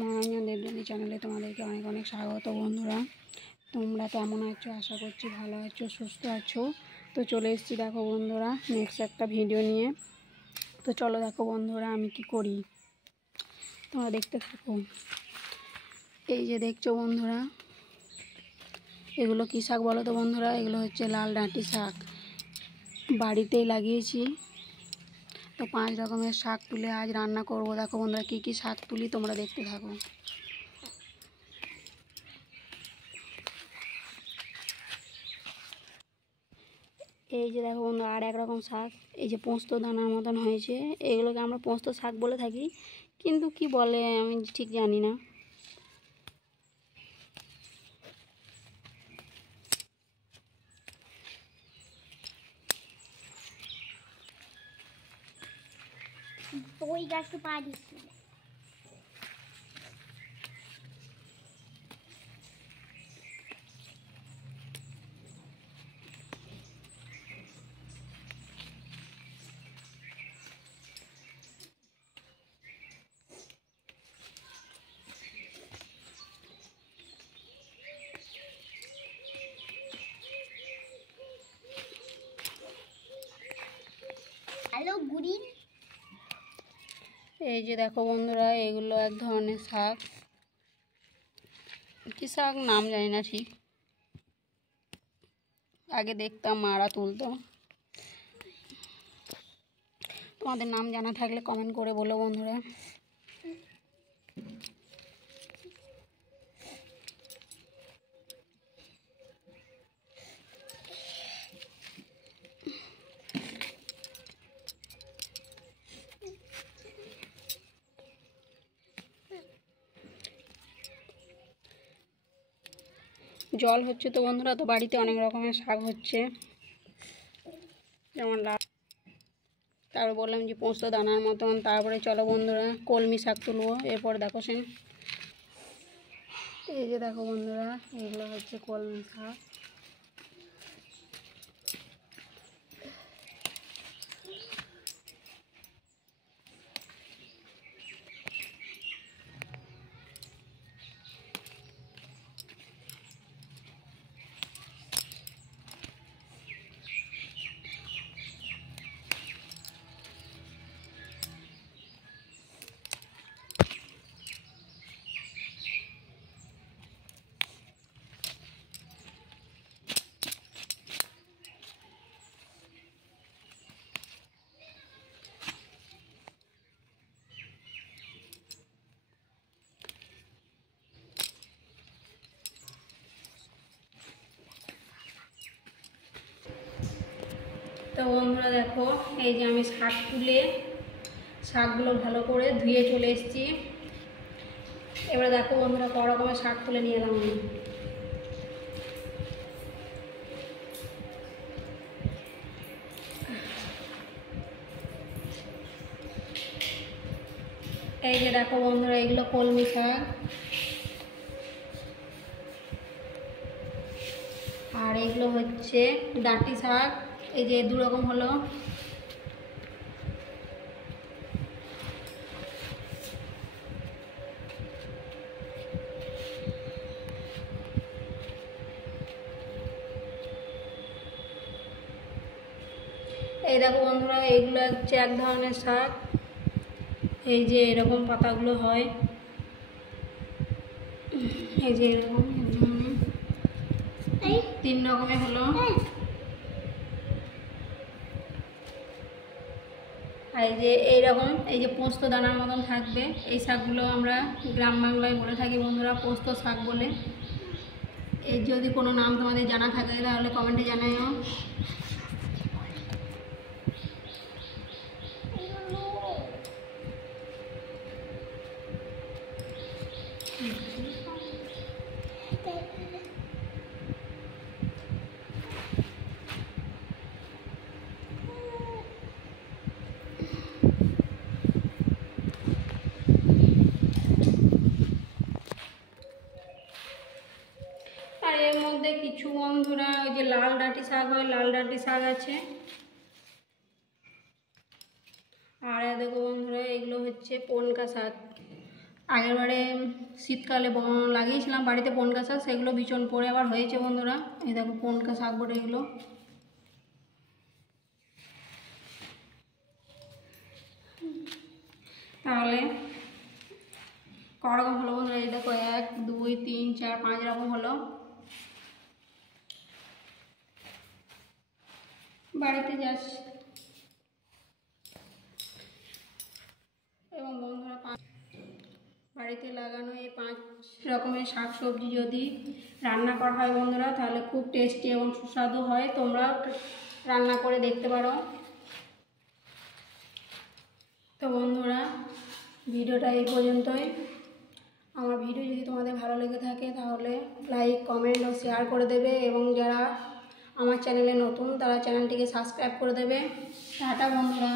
মহাজন দেবযানী চ্যানেলে তোমাদেরকে অনেক অনেক স্বাগত। বন্ধুরা, তোমরা কেমন আছো? আশা করছি ভালো আছো, সুস্থ আছো। তো চলে এসেছি দেখো বন্ধুরা নেক্সট একটা ভিডিও নিয়ে। তো চলো দেখো বন্ধুরা আমি কি করি, তোমরা দেখতে থাকো। এই যে দেখছো বন্ধুরা, এগুলো কী শাক বলো তো বন্ধুরা? এগুলো হচ্ছে লাল ডাঁটি শাক, বাড়িতেই লাগিয়েছি। তো 5 রকমের শাক তুলে আজ রান্না করব। দেখো বন্ধুরা কী কী শাক তুলি, তোমরা দেখতে থাকো। এই যে দেখো বন্ধুরা আর এক রকম শাক, এই যে পোস্ত দানার মতন হয়েছে, এগুলোকে আমরা পোস্ত শাক বলে থাকি, কিন্তু কি বলে আমি ঠিক জানি না। ওই গাছটা পা দিচ্ছি। হ্যালো গুড়ি। এই যে দেখো বন্ধুরা এগুলো এক ধরনের শাক, কী শাক নাম জানি না ঠিক, আগে দেখতাম মারা তুলতো। তোমাদের নাম জানা থাকলে কমেন্ট করে বলো বন্ধুরা। জল হচ্ছে তো বন্ধুরা, তো বাড়িতে অনেক রকমের শাক হচ্ছে, যেমন লাল, তারপর বললাম যে পোস্ত দানার মতন। তারপরে চলো বন্ধুরা কলমি শাক তুলবো। এরপর দেখো সেন, এই যে দেখো বন্ধুরা এগুলো হচ্ছে কলমি শাক। তো বন্ধুরা দেখো এই যে আমি শাক তুলে শাকগুলো ভালো করে ধুয়ে চলে এসেছি। এবারে দেখো বন্ধুরা ক রকমের শাক তুলে নিয়ে এলাম আমি। এই যে দেখো বন্ধুরা এগুলো কলমি শাক, আর এগুলো হচ্ছে ডাঁটি শাক। এই যে 2 রকম হলো। এই দেখো বন্ধুরা এইগুলো হচ্ছে এক ধরনের শাক, এই যে এরকম পাতাগুলো হয়, এই যে এরকম 3 রকমের হলো। আর এই যে এইরকম এই যে পোস্ত দানার মতন থাকবে, এই শাকগুলো আমরা গ্রাম বাংলায় বলে থাকি বন্ধুরা পোস্ত শাক বলে। এই যদি কোনো নাম তোমাদের জানা থাকে তাহলে কমেন্টে জানাও। আর এর মধ্যে কিছু বন্ধুরা ওই যে লাল ডাঁটি শাক হয়, লাল ডাঁটি শাক আছে। আর দেখো বন্ধুরা এগুলো হচ্ছে পনকা শাক, আগেরবারে শীতকালে লাগিয়েছিলাম বাড়িতে পনকা শাক, সেগুলো বিচন পড়ে আবার হয়েছে বন্ধুরা। এই দেখো পনকা শাক বটে এগুলো। তাহলে করকম হলো বন্ধুরা, এই দেখো 1 2 3 4 5 রকম হলো। বাড়িতে যাচ্ছি এবং বন্ধুরা বাড়িতে লাগানো এই 5 রকমের শাক সবজি যদি রান্না করা হয় বন্ধুরা, তাহলে খুব টেস্টি এবং সুস্বাদু হয়। তোমরা রান্না করে দেখতে পারো। তো বন্ধুরা ভিডিওটা এই পর্যন্তই। আমার ভিডিও যদি তোমাদের ভালো লেগে থাকে তাহলে লাইক কমেন্ট ও শেয়ার করে দেবে, এবং যারা আমার চ্যানেলে নতুন তারা চ্যানেলটিকে সাবস্ক্রাইব করে দেবে। টাটা বন্ধুরা।